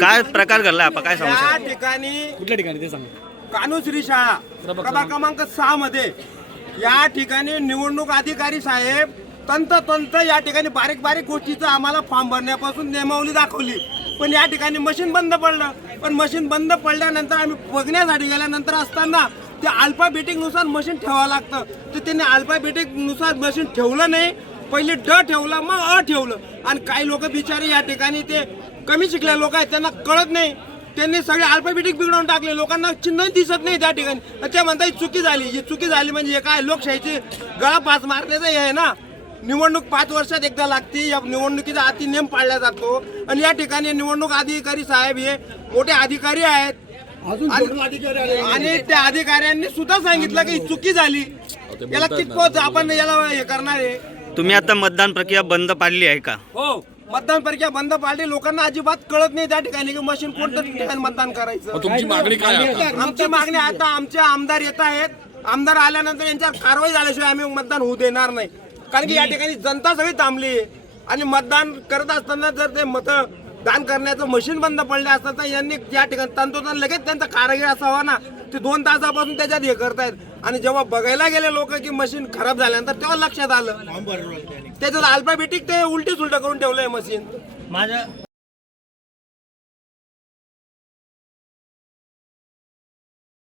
काय प्रकार घडला आपण काय सांगू त्या शकतो? ठिकाणी कुठल्या ठिकाणी ते सांगा. कान्होश्री शाळा प्रभाग क्रमांक 6 मध्ये या ठिकाणी निवडणूक अधिकारी साहेब तंतोतंत या ठिकाणी बारीक बारीक गोष्टीचं आम्हाला फॉर्म भरण्यापासून नियमावली दाखवली, पण या ठिकाणी मशीन बंद पडलं. पण मशीन बंद पडल्यानंतर आम्ही बघण्यासाठी गेल्यानंतर असताना ते अल्फाबेटिकनुसार मशीन ठेवावं लागतं, तर त्यांनी अल्फाबेटिकनुसार मशीन ठेवलं नाही. पहिले ड ठेवलं, मग अ ठेवलं. आणि काही लोक बिचारे या ठिकाणी ते कमी शिकले लोक आहेत, त्यांना कळत नाही, त्यांनी सगळे अल्फाबेटिक बिघडवून टाकले. लोकांना चिन्ह दिसत नाही त्या ठिकाणी. ते म्हणतात चुकी झाली. ही चुकी झाली म्हणजे हे काय लोकशाहीची गळा पास मारण्याचं हे आहे ना. निवडणूक 5 वर्षात एकदा लागते. या निवडणुकीचा अति नियम पाळला जातो. आणि या ठिकाणी निवडणूक अधिकारी साहेब हे मोठे अधिकारी आहेत. आणि त्या अधिकाऱ्यांनी सुद्धा सांगितलं की ही चुकी झाली. याला कितपत आपण याला हे करणार आहे. तुम्ही आता मतदान प्रक्रिया बंद पाडली आहे का? हो, मतदान प्रक्रिया बंद पाडली. लोकांना अजिबात कळत नाही त्या ठिकाणी की मशीन कोणत्या ठिकाणी मतदान करायचं. तुमची मागणी काय आहे? आमची मागणी आता आमचे आमदार येत आहेत. आमदार आल्यानंतर यांच्यावर कारवाई झाल्याशिवाय आम्ही मतदान होऊ देणार नाही. कारण की या ठिकाणी जनता सगळी थांबली आहे. आणि मतदान करत असताना जर ते मतदान करण्याचं मशीन बंद पडले असतं तर यांनी या ठिकाणी तंतोतंत लगेच त्यांचा कारागीर असावा ना. ते 2 तासापासून त्याच्यात हे करतायत. आणि जेव्हा बघायला गेले लोक की मशीन खराब झाल्यानंतर तेव्हा लक्षात आलं त्याच्यात अल्फाबेटिक ते उलटी सुलट करून ठेवलंय मशीन.